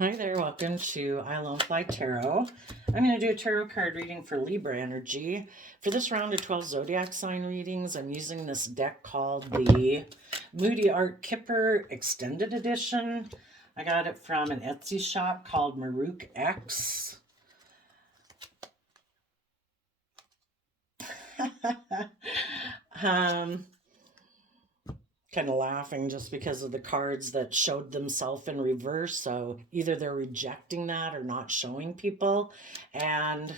Hi there, welcome to I Alone Fly Tarot. I'm going to do a tarot card reading for Libra energy. For this round of 12 zodiac sign readings, I'm using this deck called the Moody Art Kipper Extended Edition. I got it from an Etsy shop called Marook X. Kind of laughing just because of the cards that showed themselves in reverse. So either they're rejecting that or not showing people. And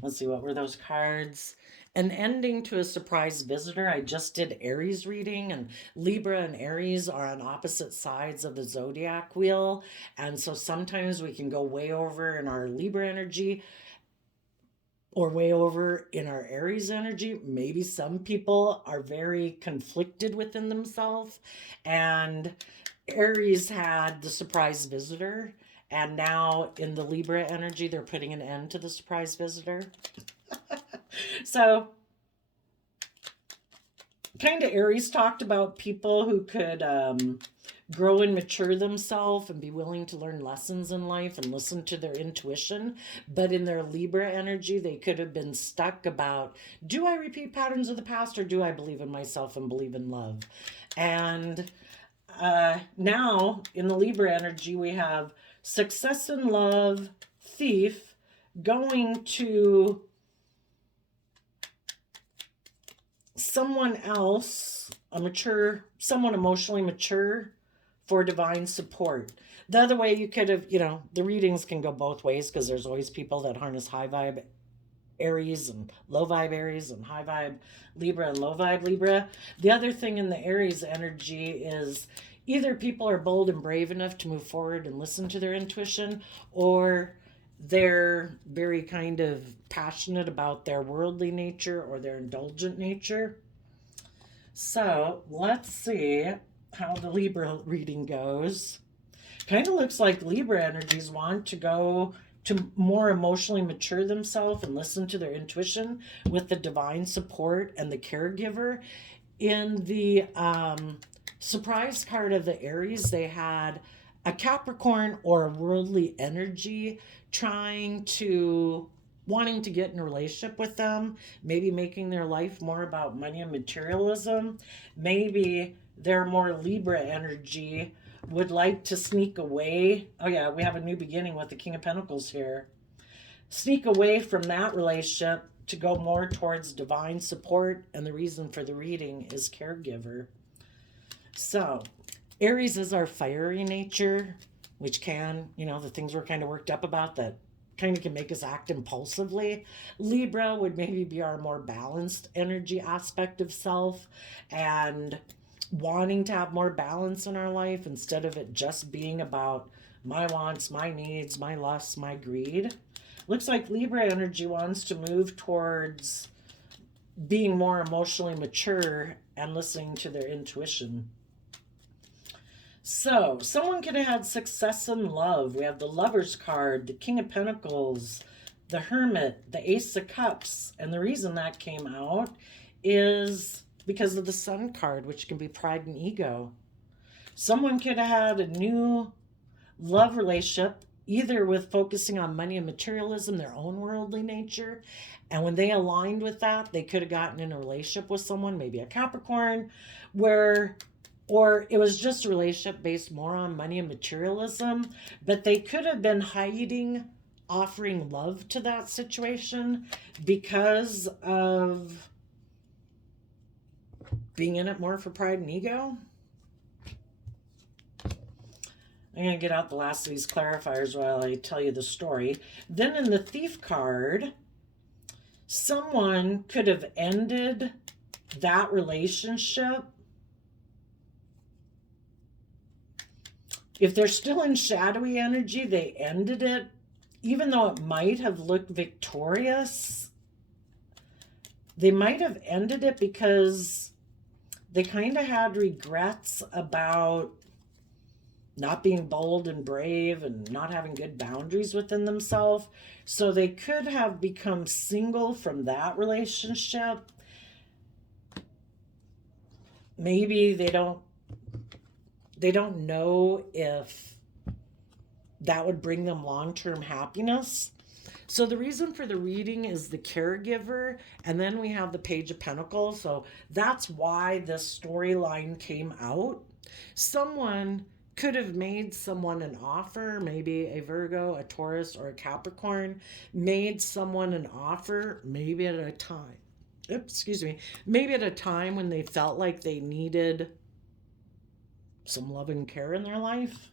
let's see, what were those cards? An ending to a surprise visitor. I just did Aries reading, and Libra and Aries are on opposite sides of the zodiac wheel. And so sometimes we can go way over in our Libra energy or way over in our Aries energy. Maybe some people are very conflicted within themselves. And Aries had the surprise visitor. And now in the Libra energy, they're putting an end to the surprise visitor. So, kind of Aries talked about people who could grow and mature themselves and be willing to learn lessons in life and listen to their intuition. But in their Libra energy, they could have been stuck about, do I repeat patterns of the past or do I believe in myself and believe in love? And now in the Libra energy, we have success in love, thief, going to someone else, someone emotionally mature for divine support. The other way you could have, the readings can go both ways because there's always people that harness high vibe Aries and low vibe Aries and high vibe Libra and low vibe Libra. The other thing in the Aries energy is either people are bold and brave enough to move forward and listen to their intuition, or they're very kind of passionate about their worldly nature or their indulgent nature. So let's see how the Libra reading goes. Kind of looks like Libra energies want to go to more emotionally mature themselves and listen to their intuition with the divine support and the caregiver. In the surprise card of the Aries, they had a Capricorn or a worldly energy wanting to get in a relationship with them, maybe making their life more about money and materialism. Maybe they're more Libra energy, would like to sneak away. Oh, yeah, we have a new beginning with the King of Pentacles here. Sneak away from that relationship to go more towards divine support. And the reason for the reading is caregiver. So, Aries is our fiery nature, which can, the things we're kind of worked up about that kind of can make us act impulsively. Libra would maybe be our more balanced energy aspect of self and wanting to have more balance in our life instead of it just being about my wants, my needs, my lusts, my greed. Looks like Libra energy wants to move towards being more emotionally mature and listening to their intuition. So, someone could have had success in love. We have the Lover's card, the King of Pentacles, the Hermit, the Ace of Cups. And the reason that came out is because of the Sun card, which can be pride and ego. Someone could have had a new love relationship, either with focusing on money and materialism, their own worldly nature. And when they aligned with that, they could have gotten in a relationship with someone, maybe a Capricorn, or it was just a relationship based more on money and materialism, but they could have been hiding offering love to that situation because of being in it more for pride and ego. I'm going to get out the last of these clarifiers while I tell you the story. Then in the Thief card, someone could have ended that relationship. If they're still in shadowy energy, they ended it, even though it might have looked victorious. They might have ended it because they kind of had regrets about not being bold and brave and not having good boundaries within themselves. So they could have become single from that relationship. Maybe they don't know if that would bring them long-term happiness. So the reason for the reading is the caregiver, and then we have the Page of Pentacles. So that's why this storyline came out. Someone could have made someone an offer, maybe a Virgo, a Taurus, or a Capricorn, made someone an offer, maybe at a time. Maybe at a time when they felt like they needed some love and care in their life.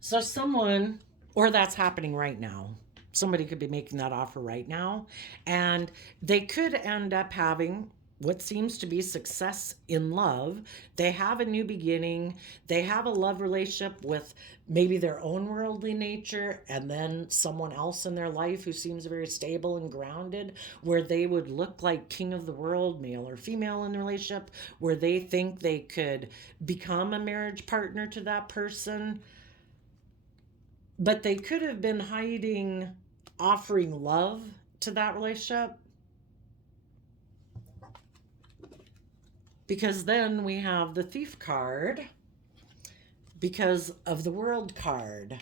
So someone, or that's happening right now. Somebody could be making that offer right now, and they could end up having what seems to be success in love. They have a new beginning. They have a love relationship with maybe their own worldly nature, and then someone else in their life who seems very stable and grounded, where they would look like king of the world, male or female in the relationship, where they think they could become a marriage partner to that person. But they could have been hiding, offering love to that relationship. Because then we have the Thief card because of the World card.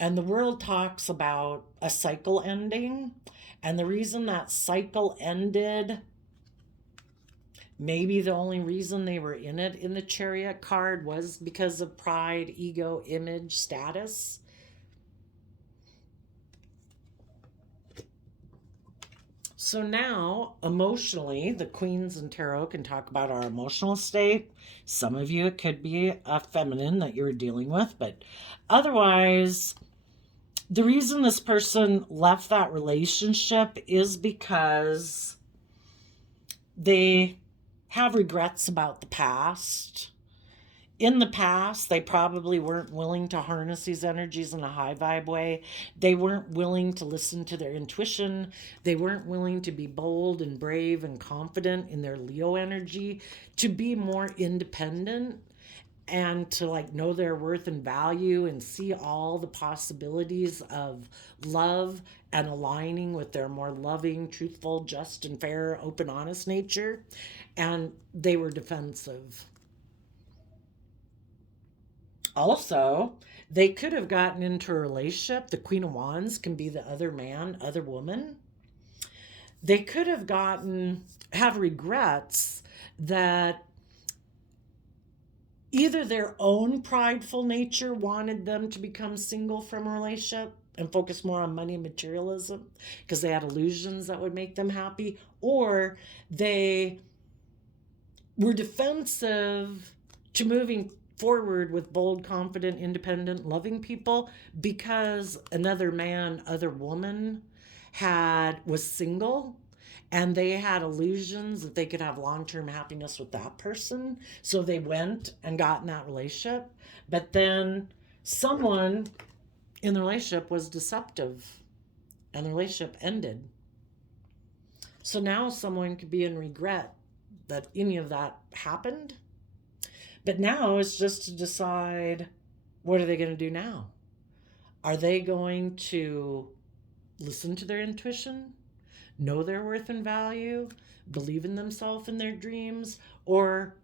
And the World talks about a cycle ending. And the reason that cycle ended, maybe the only reason they were in it in the Chariot card, was because of pride, ego, image, status. So now, emotionally, the Queens and Tarot can talk about our emotional state. Some of you, it could be a feminine that you're dealing with, but otherwise, the reason this person left that relationship is because they have regrets about the past. In the past, they probably weren't willing to harness these energies in a high vibe way. They weren't willing to listen to their intuition. They weren't willing to be bold and brave and confident in their Leo energy, to be more independent and to like know their worth and value and see all the possibilities of love and aligning with their more loving, truthful, just and fair, open, honest nature. And they were defensive. Also, they could have gotten into a relationship. The Queen of Wands can be the other man, other woman. They could have have regrets that either their own prideful nature wanted them to become single from a relationship and focus more on money and materialism because they had illusions that would make them happy, or they were defensive to moving forward with bold, confident, independent, loving people because another man, other woman was single, and they had illusions that they could have long-term happiness with that person. So they went and got in that relationship. But then someone in the relationship was deceptive and the relationship ended. So now someone could be in regret that any of that happened. But now it's just to decide, what are they going to do now? Are they going to listen to their intuition, know their worth and value, believe in themselves and their dreams, or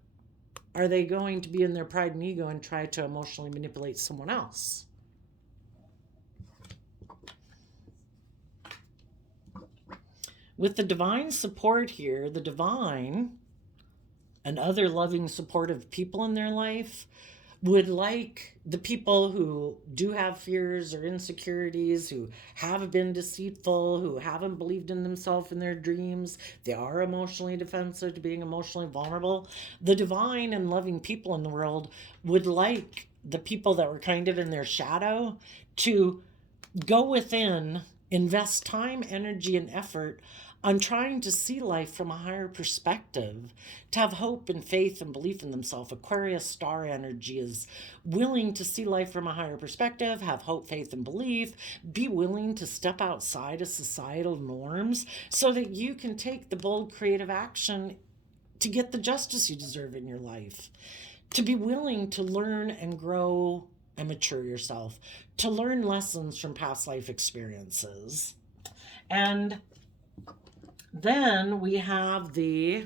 are they going to be in their pride and ego and try to emotionally manipulate someone else? With the divine support here, the divine and other loving, supportive people in their life would like the people who do have fears or insecurities, who have been deceitful, who haven't believed in themselves and their dreams. They are emotionally defensive to being emotionally vulnerable. The divine and loving people in the world would like the people that were kind of in their shadow to go within, invest time, energy, and effort on trying to see life from a higher perspective, to have hope and faith and belief in themselves. Aquarius star energy is willing to see life from a higher perspective, have hope, faith, and belief, be willing to step outside of societal norms so that you can take the bold, creative action to get the justice you deserve in your life, to be willing to learn and grow and mature yourself, to learn lessons from past life experiences. And then we have the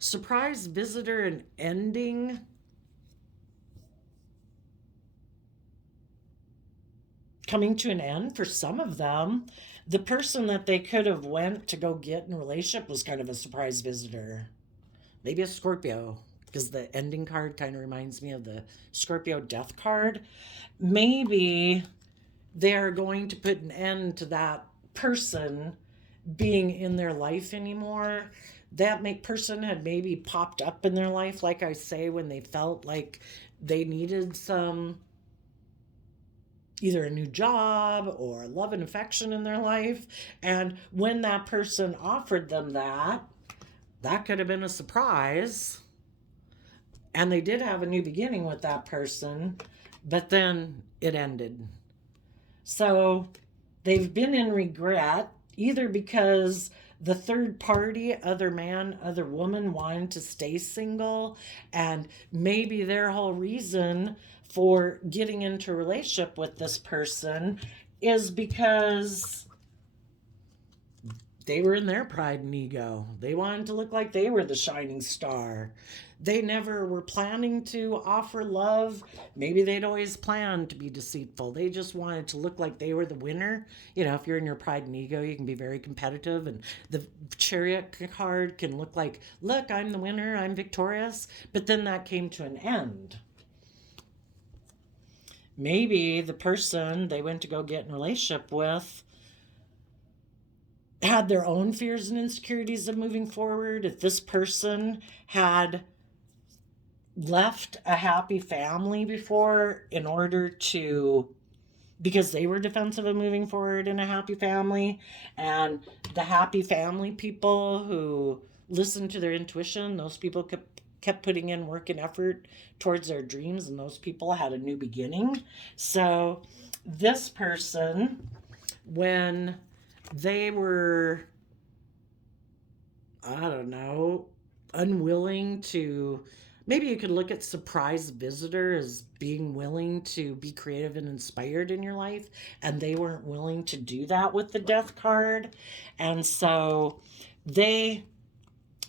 surprise visitor and ending. coming to an end for some of them. The person that they could have went to go get in a relationship was kind of a surprise visitor. Maybe a Scorpio, because the ending card kind of reminds me of the Scorpio death card. Maybe they're going to put an end to that person being in their life anymore. That person had maybe popped up in their life, like I say, when they felt like they needed some, either a new job or love and affection in their life. And when that person offered them that, that could have been a surprise. And they did have a new beginning with that person, but then it ended. So they've been in regret, either because the third party, other man, other woman, wanted to stay single, and maybe their whole reason for getting into a relationship with this person is because they were in their pride and ego. They wanted to look like they were the shining star. They never were planning to offer love. Maybe they'd always planned to be deceitful. They just wanted to look like they were the winner. You know, if you're in your pride and ego, you can be very competitive. And the Chariot card can look like, look, I'm the winner, I'm victorious. But then that came to an end. Maybe the person they went to go get in a relationship with had their own fears and insecurities of moving forward. If this person had left a happy family before in order to, because they were defensive of moving forward in a happy family, and the happy family people who listened to their intuition, those people kept putting in work and effort towards their dreams, and those people had a new beginning. So this person, when they were, I don't know, unwilling to, maybe you could look at surprise visitor as being willing to be creative and inspired in your life, and they weren't willing to do that with the death card. And so they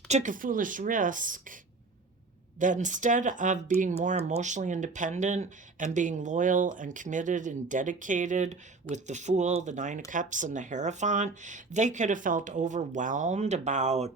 took a foolish risk that instead of being more emotionally independent and being loyal and committed and dedicated with the Fool, the Nine of Cups, and the Hierophant, they could have felt overwhelmed about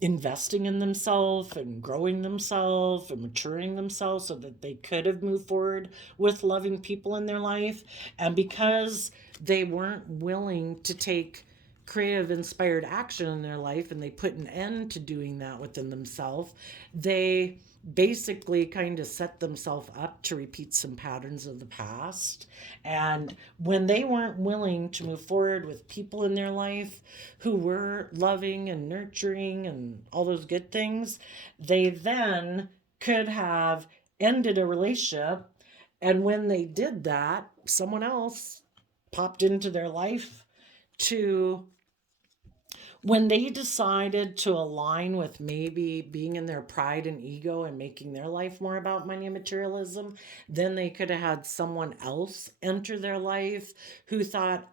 investing in themselves and growing themselves and maturing themselves so that they could have moved forward with loving people in their life. And because they weren't willing to take creative, inspired action in their life, and they put an end to doing that within themselves, they basically kind of set themselves up to repeat some patterns of the past. And when they weren't willing to move forward with people in their life who were loving and nurturing and all those good things, they then could have ended a relationship. And when they did that, someone else popped into their life to, when they decided to align with maybe being in their pride and ego and making their life more about money and materialism, then they could have had someone else enter their life who thought,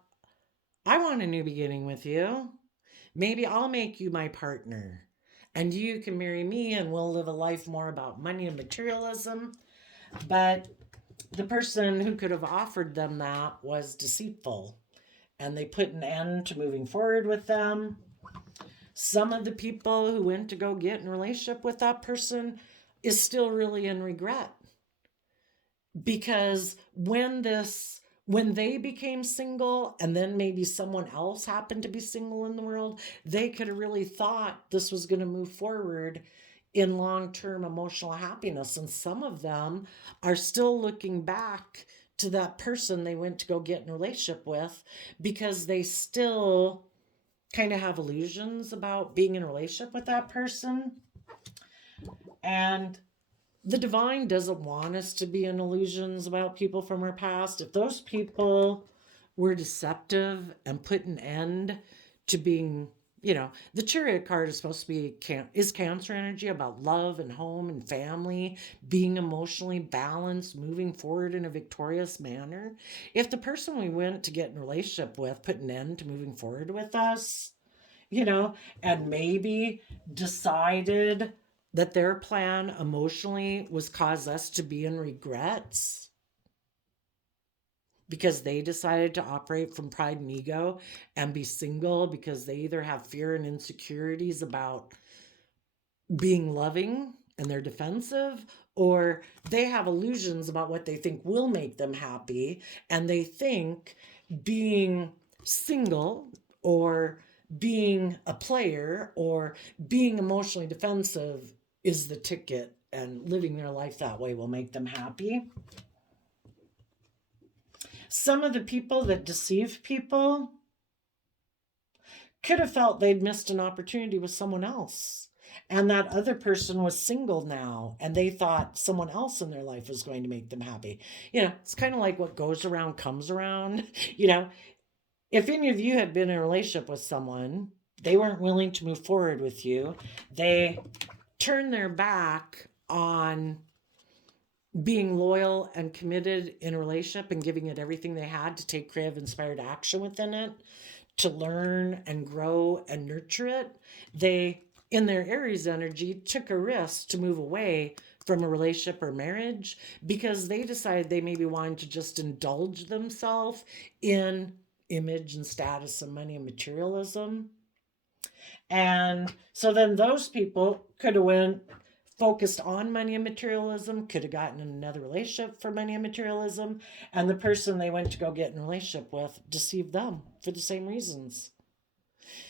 I want a new beginning with you. Maybe I'll make you my partner and you can marry me and we'll live a life more about money and materialism. But the person who could have offered them that was deceitful, and they put an end to moving forward with them. Some of the people who went to go get in a relationship with that person is still really in regret, because when they became single and then maybe someone else happened to be single in the world, they could have really thought this was going to move forward in long-term emotional happiness. And some of them are still looking back to that person they went to go get in a relationship with because they still kind of have illusions about being in a relationship with that person. And the divine doesn't want us to be in illusions about people from our past. If those people were deceptive and put an end to being, the Chariot card is supposed to be, is Cancer energy, about love and home and family, being emotionally balanced, moving forward in a victorious manner. If the person we went to get in a relationship with put an end to moving forward with us, and maybe decided that their plan emotionally was cause us to be in regrets, because they decided to operate from pride and ego and be single because they either have fear and insecurities about being loving and they're defensive, or they have illusions about what they think will make them happy, and they think being single or being a player or being emotionally defensive is the ticket, and living their life that way will make them happy. Some of the people that deceive people could have felt they'd missed an opportunity with someone else, and that other person was single now, and they thought someone else in their life was going to make them happy. It's kind of like what goes around comes around. If any of you had been in a relationship with someone, they weren't willing to move forward with you, they turned their back on being loyal and committed in a relationship and giving it everything they had to take creative, inspired action within it, to learn and grow and nurture it. They, in their Aries energy, took a risk to move away from a relationship or marriage because they decided they maybe wanted to just indulge themselves in image and status and money and materialism. And so then those people could have went focused on money and materialism, could have gotten in another relationship for money and materialism, and the person they went to go get in a relationship with deceived them for the same reasons.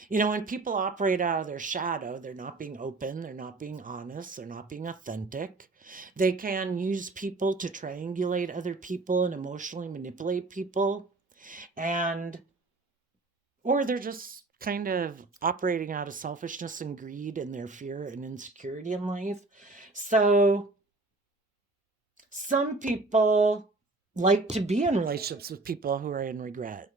When people operate out of their shadow, they're not being open, they're not being honest, they're not being authentic. They can use people to triangulate other people and emotionally manipulate people, or they're just kind of operating out of selfishness and greed and their fear and insecurity in life. So some people like to be in relationships with people who are in regret,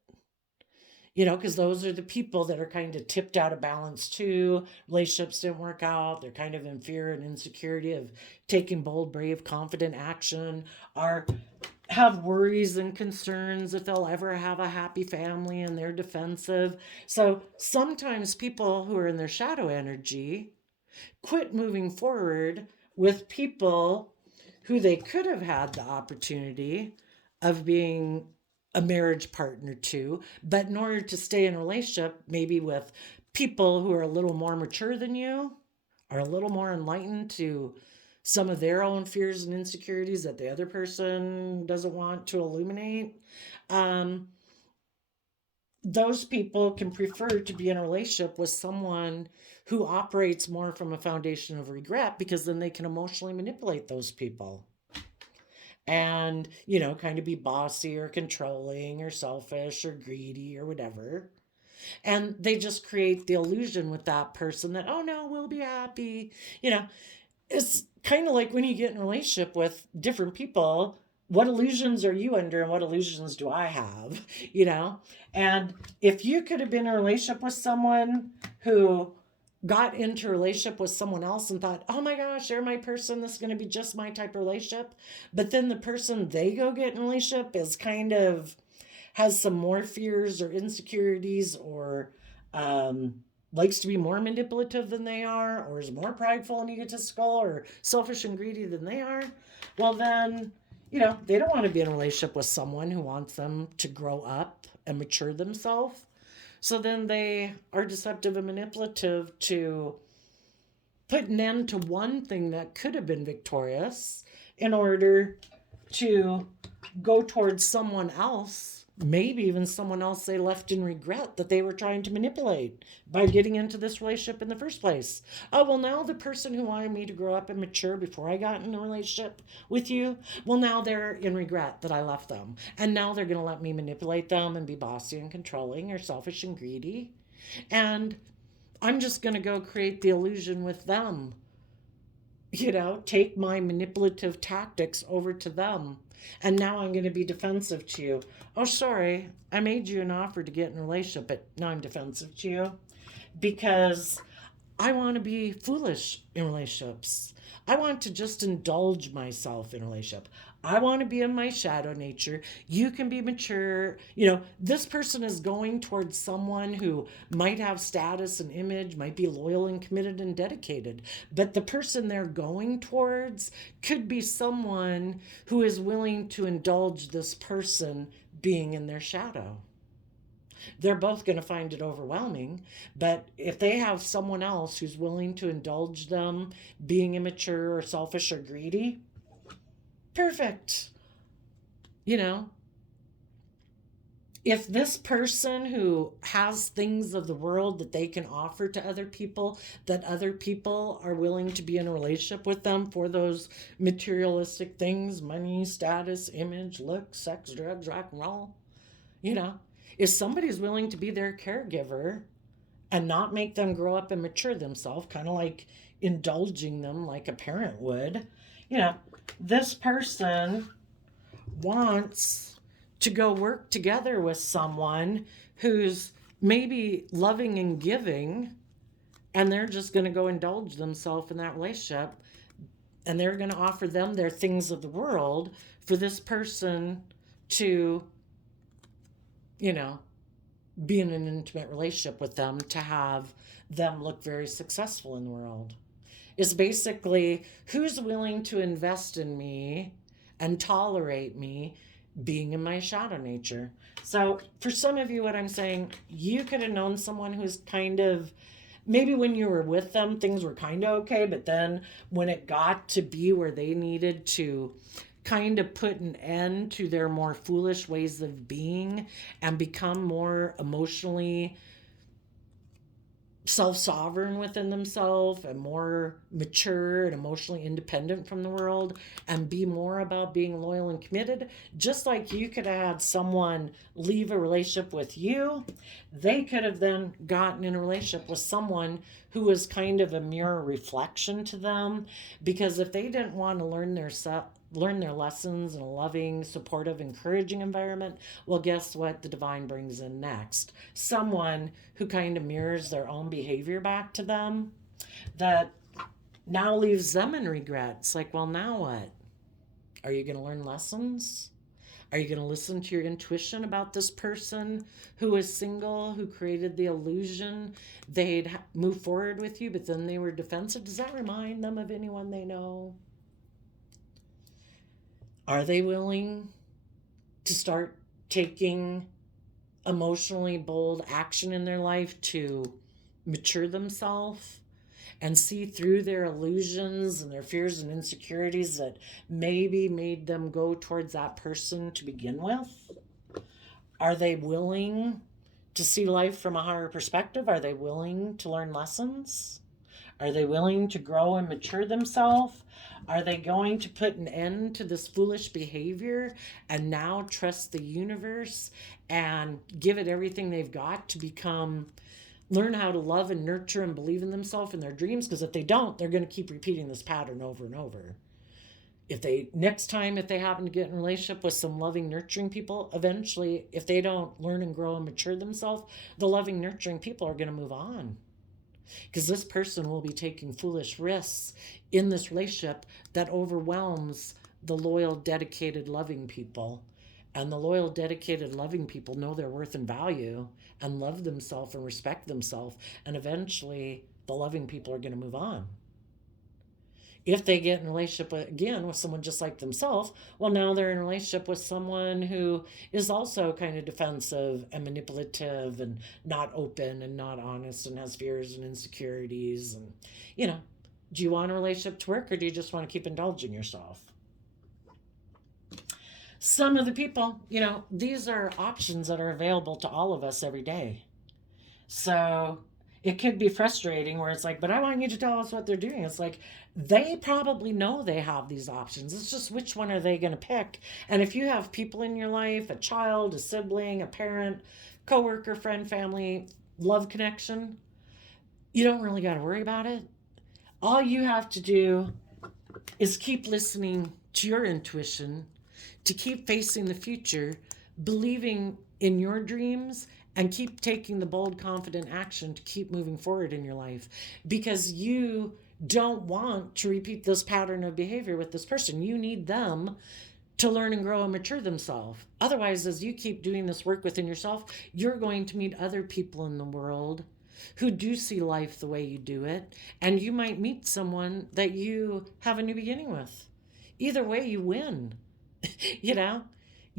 because those are the people that are kind of tipped out of balance too. Relationships didn't work out. They're kind of in fear and insecurity of taking bold, brave, confident action, have worries and concerns if they'll ever have a happy family, and they're defensive. So sometimes people who are in their shadow energy quit moving forward with people who they could have had the opportunity of being a marriage partner to, but in order to stay in a relationship, maybe with people who are a little more mature than you, are a little more enlightened to some of their own fears and insecurities that the other person doesn't want to illuminate. Those people can prefer to be in a relationship with someone who operates more from a foundation of regret, because then they can emotionally manipulate those people and, kind of be bossy or controlling or selfish or greedy or whatever. And they just create the illusion with that person that, oh no, we'll be happy. It's kind of like when you get in a relationship with different people, what illusions are you under and what illusions do I have? And if you could have been in a relationship with someone who got into a relationship with someone else and thought, oh my gosh, they're my person, this is going to be just my type of relationship, but then the person they go get in a relationship is kind of has some more fears or insecurities, or likes to be more manipulative than they are, or is more prideful and egotistical or selfish and greedy than they are, well then, they don't want to be in a relationship with someone who wants them to grow up and mature themselves. So then they are deceptive and manipulative to put an end to one thing that could have been victorious in order to go towards someone else, maybe even someone else they left in regret that they were trying to manipulate by getting into this relationship in the first place. Oh, well, now the person who wanted me to grow up and mature before I got in a relationship with you, well, now they're in regret that I left them. And now they're going to let me manipulate them and be bossy and controlling or selfish and greedy. And I'm just going to go create the illusion with them. Take my manipulative tactics over to them. And now I'm going to be defensive to you. Oh, sorry, I made you an offer to get in a relationship, but now I'm defensive to you because I want to be foolish in relationships. I want to just indulge myself in a relationship. I want to be in my shadow nature. You can be mature. This person is going towards someone who might have status and image, might be loyal and committed and dedicated. But the person they're going towards could be someone who is willing to indulge this person being in their shadow. They're both going to find it overwhelming, but if they have someone else who's willing to indulge them being immature or selfish or greedy, perfect. You know, if this person who has things of the world that they can offer to other people, that other people are willing to be in a relationship with them for those materialistic things, money, status, image, look, sex, drugs, rock and roll, you know, if somebody's willing to be their caregiver and not make them grow up and mature themselves, kind of like indulging them like a parent would, you know, this person wants to go work together with someone who's maybe loving and giving, and they're just going to go indulge themselves in that relationship, and they're going to offer them their things of the world for this person to, you know, be in an intimate relationship with them, to have them look very successful in the world. It's basically, who's willing to invest in me and tolerate me being in my shadow nature. So for some of you, what I'm saying, you could have known someone who's kind of, maybe when you were with them, things were kind of okay, but then when it got to be where they needed to kind of put an end to their more foolish ways of being and become more emotionally self-sovereign within themselves and more mature and emotionally independent from the world and be more about being loyal and committed, just like you could have had someone leave a relationship with you, they could have then gotten in a relationship with someone who was kind of a mirror reflection to them, because if they didn't want to learn their lessons in a loving, supportive, encouraging environment, well, guess what the divine brings in next? Someone who kind of mirrors their own behavior back to them that now leaves them in regret. It's like, well, now what? Are you going to learn lessons? Are you going to listen to your intuition about this person who is single, who created the illusion they'd move forward with you, but then they were defensive? Does that remind them of anyone they know? Are they willing to start taking emotionally bold action in their life to mature themselves and see through their illusions and their fears and insecurities that maybe made them go towards that person to begin with? Are they willing to see life from a higher perspective? Are they willing to learn lessons? Are they willing to grow and mature themselves? Are they going to put an end to this foolish behavior and now trust the universe and give it everything they've got to learn how to love and nurture and believe in themselves and their dreams? Because if they don't, they're going to keep repeating this pattern over and over. Next time, if they happen to get in a relationship with some loving, nurturing people, eventually, if they don't learn and grow and mature themselves, the loving, nurturing people are going to move on. Because this person will be taking foolish risks in this relationship that overwhelms the loyal, dedicated, loving people. And the loyal, dedicated, loving people know their worth and value and love themselves and respect themselves. And eventually, the loving people are going to move on. If they get in a relationship again with someone just like themselves, well, now they're in a relationship with someone who is also kind of defensive and manipulative and not open and not honest and has fears and insecurities. And, do you want a relationship to work, or do you just want to keep indulging yourself? Some of the people, these are options that are available to all of us every day. So it could be frustrating where it's like, but I want you to tell us what they're doing. It's like, they probably know they have these options. It's just, which one are they going to pick? And if you have people in your life, a child, a sibling, a parent, coworker, friend, family, love connection, you don't really got to worry about it. All you have to do is keep listening to your intuition, to keep facing the future, believing in your dreams, and keep taking the bold, confident action to keep moving forward in your life, because you don't want to repeat this pattern of behavior with this person. You need them to learn and grow and mature themselves. Otherwise, as you keep doing this work within yourself, you're going to meet other people in the world who do see life the way you do it, and you might meet someone that you have a new beginning with. Either way, you win.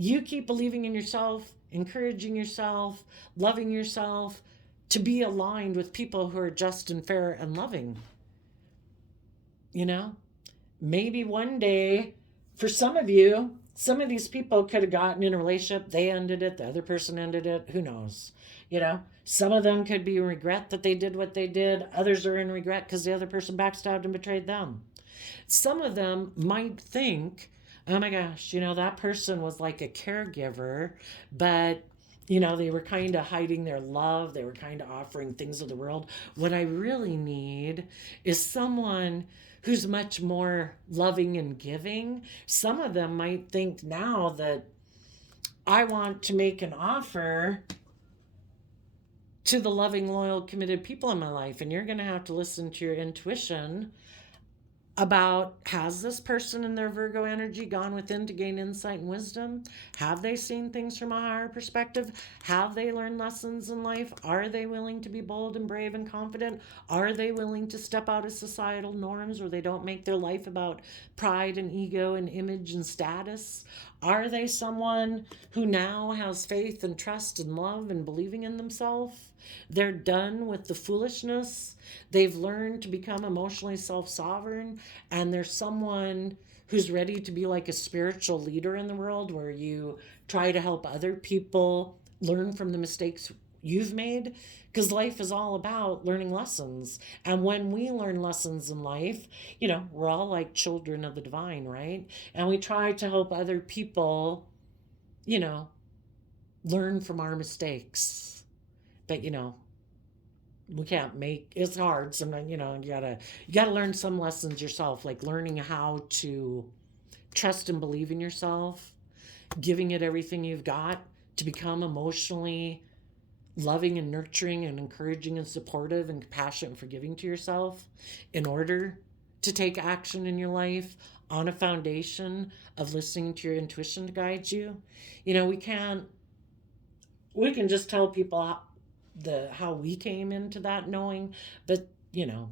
you keep believing in yourself, encouraging yourself, loving yourself, to be aligned with people who are just and fair and loving. You know, maybe one day, for some of you, some of these people could have gotten in a relationship, they ended it, the other person ended it, who knows? You know, some of them could be in regret that they did what they did, others are in regret because the other person backstabbed and betrayed them. Some of them might think, oh my gosh, you know, that person was like a caregiver, but you know, they were kind of hiding their love. They were kind of offering things of the world. What I really need is someone who's much more loving and giving. Some of them might think now that I want to make an offer to the loving, loyal, committed people in my life. And you're going to have to listen to your intuition about, has this person in their Virgo energy gone within to gain insight and wisdom? Have they seen things from a higher perspective? Have they learned lessons in life? Are they willing to be bold and brave and confident? Are they willing to step out of societal norms where they don't make their life about pride and ego and image and status? Are they someone who now has faith and trust and love and believing in themselves? They're done with the foolishness. They've learned to become emotionally self-sovereign, and they're someone who's ready to be like a spiritual leader in the world, where you try to help other people learn from the mistakes you've made, because life is all about learning lessons. And when we learn lessons in life, you know, we're all like children of the divine, right? And we try to help other people, you know, learn from our mistakes. But you know, we can't make, it's hard sometimes. You know, you gotta learn some lessons yourself, like learning how to trust and believe in yourself, giving it everything you've got to become emotionally loving and nurturing and encouraging and supportive and compassionate and forgiving to yourself, in order to take action in your life on a foundation of listening to your intuition to guide you. You know, we can just tell people how we came into that knowing, but you know,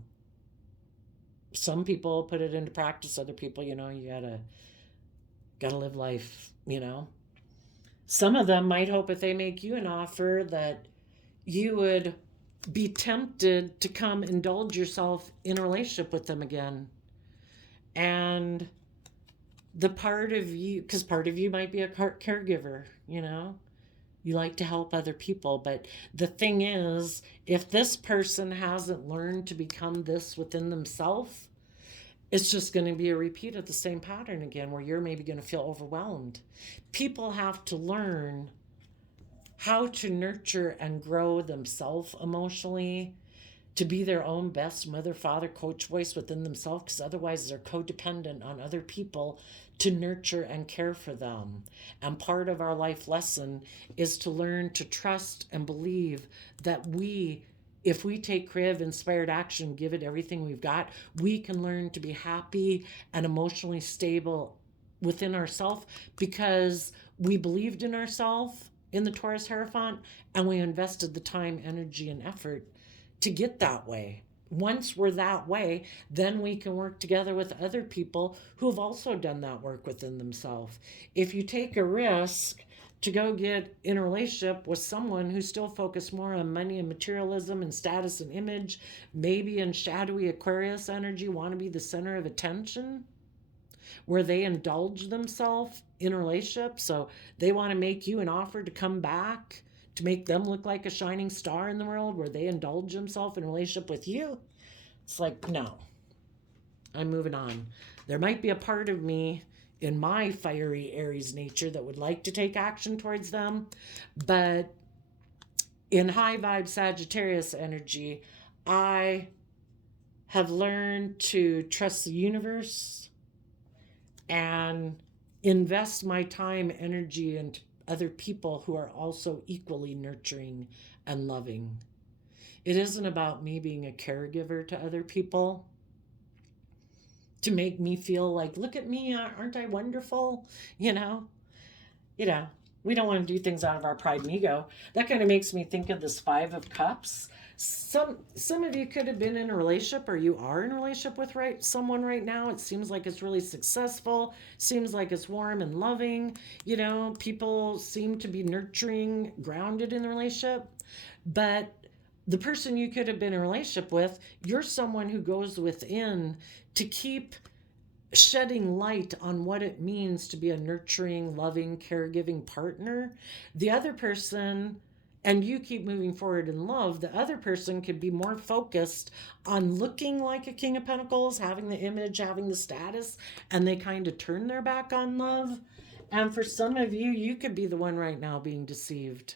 some people put it into practice, other people, you know, you gotta live life, you know. Some of them might hope if they make you an offer that you would be tempted to come indulge yourself in a relationship with them again. And the part of you, because part of you might be a caregiver, you know, you like to help other people. But the thing is, if this person hasn't learned to become this within themselves, it's just going to be a repeat of the same pattern again, where you're maybe going to feel overwhelmed. People have to learn how to nurture and grow themselves emotionally, to be their own best mother, father, coach voice within themselves, because otherwise they're codependent on other people to nurture and care for them. And part of our life lesson is to learn to trust and believe that if we take creative, inspired action, give it everything we've got, we can learn to be happy and emotionally stable within ourselves, because we believed in ourselves in the Taurus Hierophant, and we invested the time, energy, and effort to get that way. Once we're that way, then we can work together with other people who have also done that work within themselves. If you take a risk to go get in a relationship with someone who's still focused more on money and materialism and status and image, maybe in shadowy Aquarius energy, want to be the center of attention, where they indulge themselves in a relationship, so they want to make you an offer to come back to make them look like a shining star in the world, where they indulge themselves in a relationship with you. It's like, no, I'm moving on. There might be a part of me in my fiery Aries nature that would like to take action towards them, but in high vibe Sagittarius energy, I have learned to trust the universe and invest my time, energy, into other people who are also equally nurturing and loving. It isn't about me being a caregiver to other people to make me feel like, look at me, aren't I wonderful? You know, we don't want to do things out of our pride and ego. That kind of makes me think of this Five of Cups. Some of you could have been in a relationship, or you are in a relationship with someone right now. It seems like it's really successful, seems like it's warm and loving. People seem to be nurturing, grounded in the relationship. But the person you could have been in a relationship with, you're someone who goes within to keep shedding light on what it means to be a nurturing, loving, caregiving partner. The other person, and you keep moving forward in love, the other person could be more focused on looking like a King of Pentacles, having the image, having the status, and they kind of turn their back on love. And for some of you, you could be the one right now being deceived.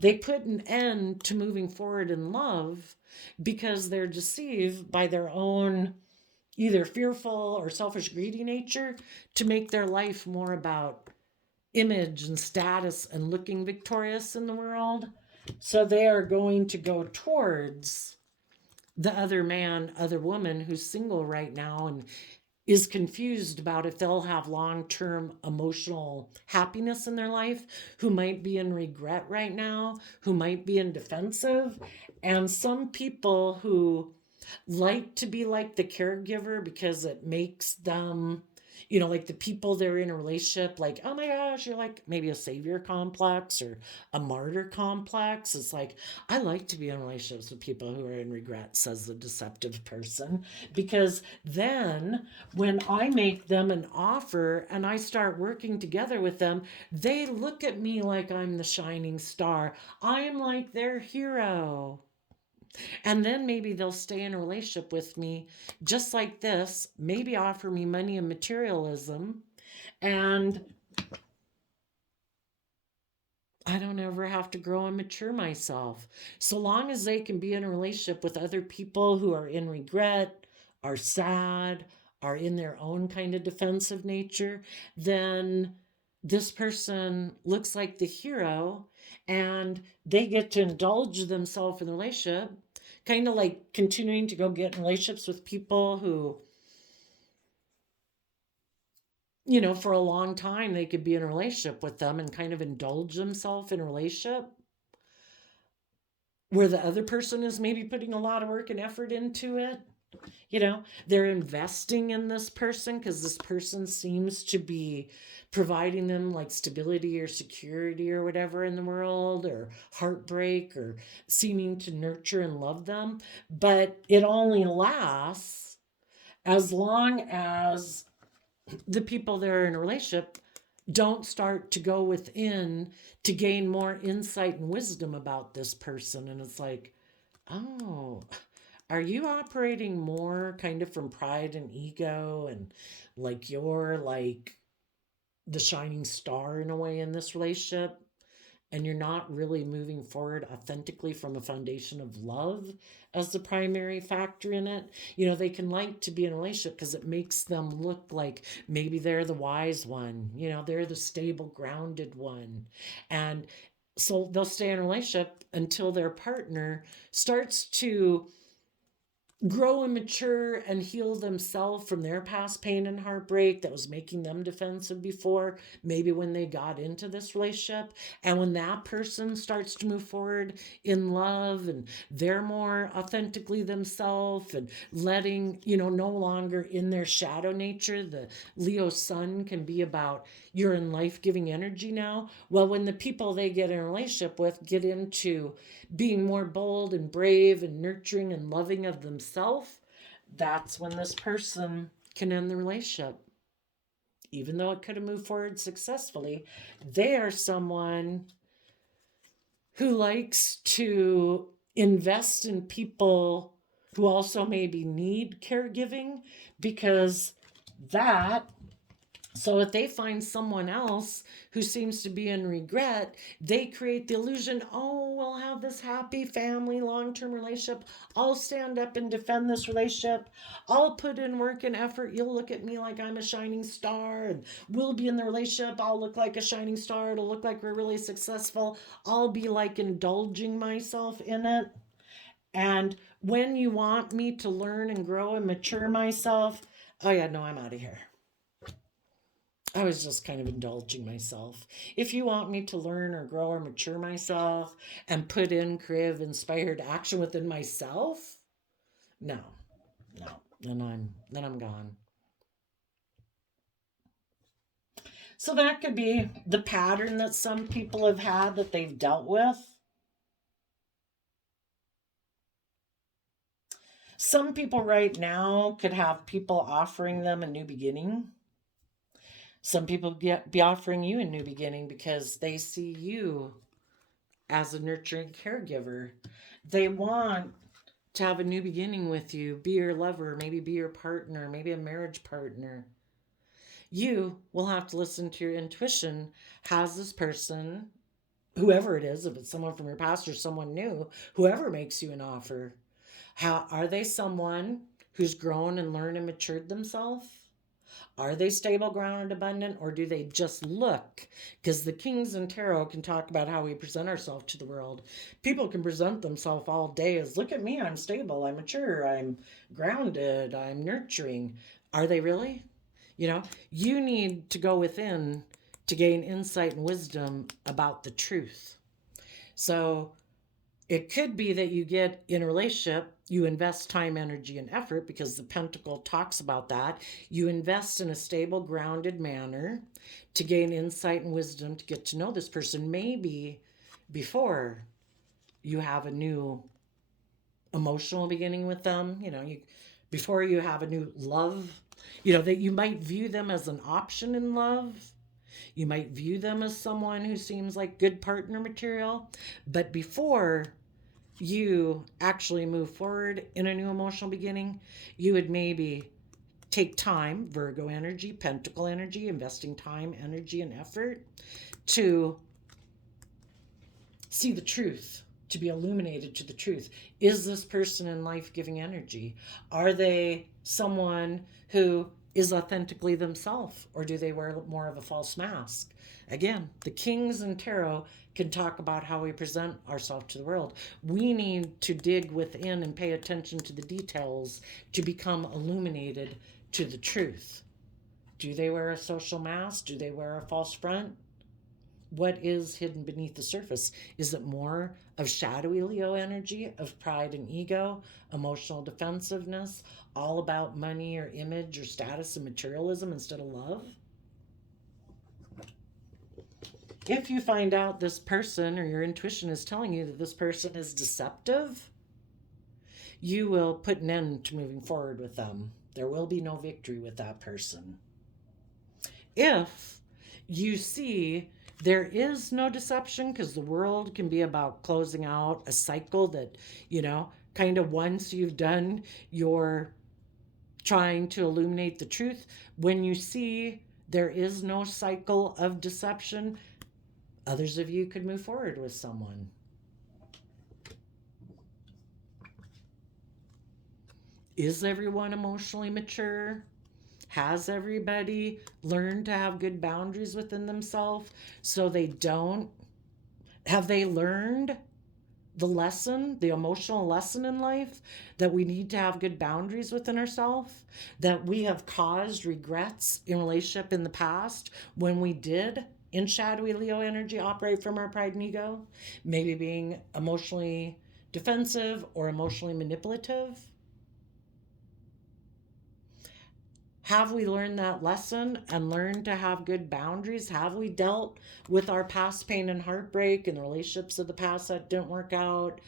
They put an end to moving forward in love because they're deceived by their own either fearful or selfish, greedy nature to make their life more about image and status and looking victorious in the world. So they are going to go towards the other man, other woman who's single right now and is confused about if they'll have long-term emotional happiness in their life, who might be in regret right now, who might be in defensive. And some people who like to be like the caregiver because it makes them, like the people they're in a relationship, like, oh my gosh, you're like maybe a savior complex or a martyr complex. It's like, I like to be in relationships with people who are in regret, says the deceptive person, because then when I make them an offer and I start working together with them, they look at me like I'm the shining star. I'm like their hero. And then maybe they'll stay in a relationship with me just like this, maybe offer me money and materialism, and I don't ever have to grow and mature myself. So long as they can be in a relationship with other people who are in regret, are sad, are in their own kind of defensive nature, then this person looks like the hero and they get to indulge themselves in the relationship, kind of like continuing to go get in relationships with people who, for a long time they could be in a relationship with them and kind of indulge themselves in a relationship where the other person is maybe putting a lot of work and effort into it. They're investing in this person because this person seems to be providing them like stability or security or whatever in the world, or heartbreak, or seeming to nurture and love them. But it only lasts as long as the people that are in a relationship don't start to go within to gain more insight and wisdom about this person. And it's like, oh, are you operating more kind of from pride and ego, and like you're like the shining star in a way in this relationship, and you're not really moving forward authentically from a foundation of love as the primary factor in it? They can like to be in a relationship because it makes them look like maybe they're the wise one, they're the stable, grounded one. And so they'll stay in a relationship until their partner starts to grow and mature and heal themselves from their past pain and heartbreak that was making them defensive before, maybe when they got into this relationship. And when that person starts to move forward in love and they're more authentically themselves and letting, no longer in their shadow nature, the Leo sun can be about you're in life-giving energy now. Well, when the people they get in a relationship with get into being more bold and brave and nurturing and loving of themselves, that's when this person can end the relationship. Even though it could have moved forward successfully, they are someone who likes to invest in people who also maybe need caregiving, because that so if they find someone else who seems to be in regret, they create the illusion, oh, we'll have this happy family, long-term relationship. I'll stand up and defend this relationship. I'll put in work and effort. You'll look at me like I'm a shining star, and we'll be in the relationship. I'll look like a shining star. It'll look like we're really successful. I'll be like indulging myself in it. And when you want me to learn and grow and mature myself, oh yeah, no, I'm out of here. I was just kind of indulging myself. If you want me to learn or grow or mature myself and put in creative, inspired action within myself, no, no, then I'm gone. So that could be the pattern that some people have had that they've dealt with. Some people right now could have people offering them a new beginning. Some people be offering you a new beginning because they see you as a nurturing caregiver. They want to have a new beginning with you, be your lover, maybe be your partner, maybe a marriage partner. You will have to listen to your intuition. Has this person, whoever it is, if it's someone from your past or someone new, whoever makes you an offer, how are they someone who's grown and learned and matured themselves? Are they stable, grounded, abundant, or do they just look? Because the kings in tarot can talk about how we present ourselves to the world. People can present themselves all day as, look at me, I'm stable, I'm mature, I'm grounded, I'm nurturing. Are they really? You know, you need to go within to gain insight and wisdom about the truth. So it could be that you get in a relationship, you invest time, energy, and effort because the Pentacle talks about that. You invest in a stable, grounded manner to gain insight and wisdom to get to know this person, maybe before you have a new emotional beginning with them. Before you have a new love, that you might view them as an option in love. You might view them as someone who seems like good partner material. But before you actually move forward in a new emotional beginning, you would maybe take time, Virgo energy, Pentacle energy, investing time, energy, and effort to see the truth, to be illuminated to the truth. Is this person in life giving energy? Are they someone who is authentically themselves, or do they wear more of a false mask? Again, the kings in tarot can talk about how we present ourselves to the world. We need to dig within and pay attention to the details to become illuminated to the truth. Do they wear a social mask? Do they wear a false front? What is hidden beneath the surface? Is it more of shadowy Leo energy, of pride and ego, emotional defensiveness, all about money or image or status and materialism instead of love? If you find out this person or your intuition is telling you that this person is deceptive, you will put an end to moving forward with them. There will be no victory with that person. If you see there is no deception, because the world can be about closing out a cycle that, kind of once you've done your trying to illuminate the truth, when you see there is no cycle of deception, others of you could move forward with someone. Is everyone emotionally mature? Has everybody learned to have good boundaries within themselves so they don't? Have they learned the lesson, the emotional lesson in life, that we need to have good boundaries within ourselves? That we have caused regrets in relationship in the past when we did, in shadowy Leo energy, operate from our pride and ego? Maybe being emotionally defensive or emotionally manipulative? Have we learned that lesson and learned to have good boundaries? Have we dealt with our past pain and heartbreak and the relationships of the past that didn't work out?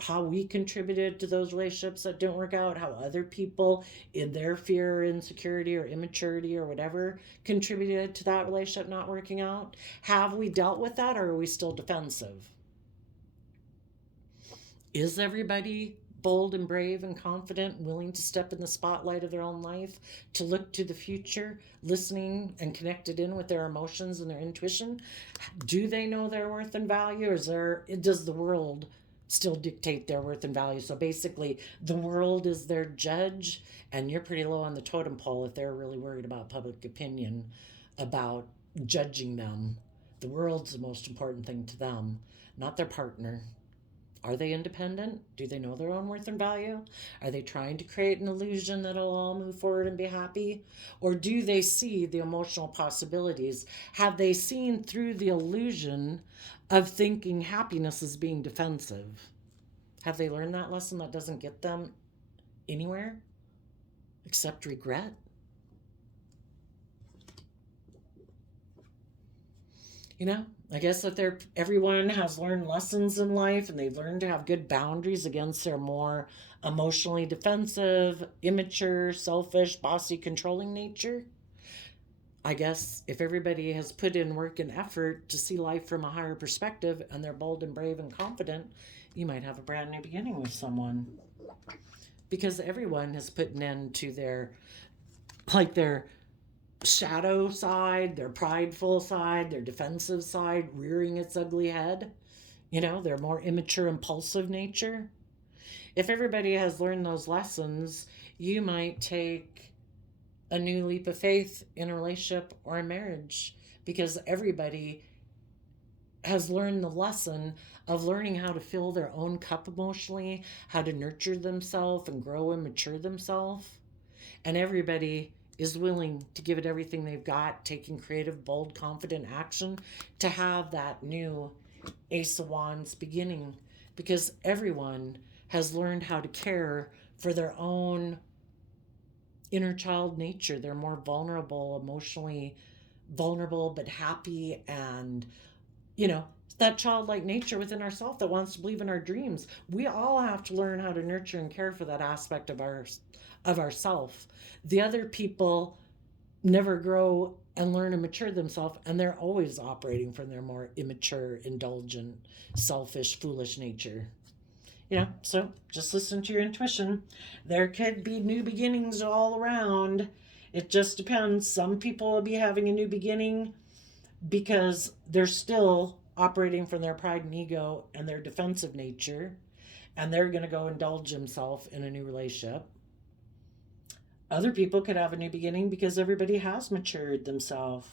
How we contributed to those relationships that didn't work out, how other people in their fear or insecurity or immaturity or whatever contributed to that relationship not working out? Have we dealt with that, or are we still defensive? Is everybody bold and brave and confident, willing to step in the spotlight of their own life, to look to the future, listening and connected in with their emotions and their intuition? Do they know their worth and value, or does the world still dictate their worth and value? So basically, the world is their judge, and you're pretty low on the totem pole if they're really worried about public opinion, about judging them. The world's the most important thing to them, not their partner. Are they independent? Do they know their own worth and value? Are they trying to create an illusion that it'll all move forward and be happy? Or do they see the emotional possibilities? Have they seen through the illusion of thinking happiness is being defensive? Have they learned that lesson that doesn't get them anywhere except regret? You know, I guess that everyone has learned lessons in life and they've learned to have good boundaries against their more emotionally defensive, immature, selfish, bossy, controlling nature. I guess if everybody has put in work and effort to see life from a higher perspective and they're bold and brave and confident, you might have a brand new beginning with someone. Because everyone has put an end to their shadow side, their prideful side, their defensive side rearing its ugly head, their more immature, impulsive nature. If everybody has learned those lessons, you might take a new leap of faith in a relationship or a marriage, because everybody has learned the lesson of learning how to fill their own cup emotionally, how to nurture themselves and grow and mature themselves. And everybody is willing to give it everything they've got, taking creative, bold, confident action to have that new Ace of Wands beginning, because everyone has learned how to care for their own inner child nature. They're more vulnerable, emotionally vulnerable, but happy, and that childlike nature within ourselves that wants to believe in our dreams. We all have to learn how to nurture and care for that aspect of ourself. The other people never grow and learn and mature themselves, and they're always operating from their more immature, indulgent, selfish, foolish nature. So just listen to your intuition. There could be new beginnings all around. It just depends. Some people will be having a new beginning because they're still operating from their pride and ego and their defensive nature, and they're going to go indulge themselves in a new relationship. Other people could have a new beginning because everybody has matured themselves.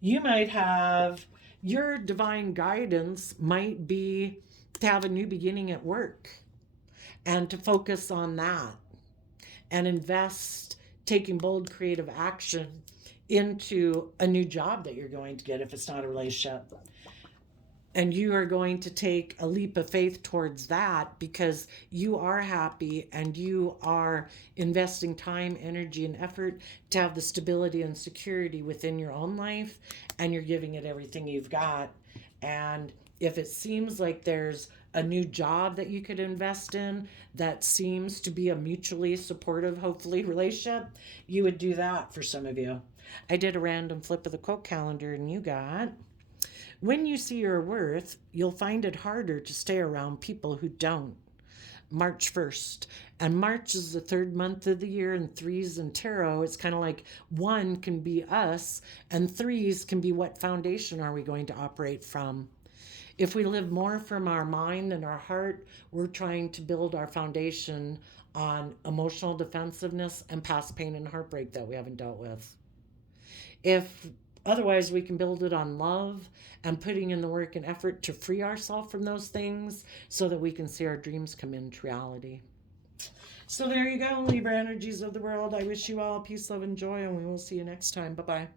You might have your divine guidance might be to have a new beginning at work and to focus on that and invest, taking bold creative action into a new job that you're going to get if it's not a relationship. And you are going to take a leap of faith towards that because you are happy and you are investing time, energy, and effort to have the stability and security within your own life, and you're giving it everything you've got. And if it seems like there's a new job that you could invest in that seems to be a mutually supportive, hopefully, relationship, you would do that for some of you. I did a random flip of the quote calendar, and you got, when you see your worth, you'll find it harder to stay around people who don't. March 1st. And March is the third month of the year, and threes in tarot, it's kind of like one can be us, and threes can be what foundation are we going to operate from. If we live more from our mind than our heart, we're trying to build our foundation on emotional defensiveness and past pain and heartbreak that we haven't dealt with. If otherwise, we can build it on love and putting in the work and effort to free ourselves from those things so that we can see our dreams come into reality. So there you go, Libra energies of the world. I wish you all peace, love, and joy, and we will see you next time. Bye-bye.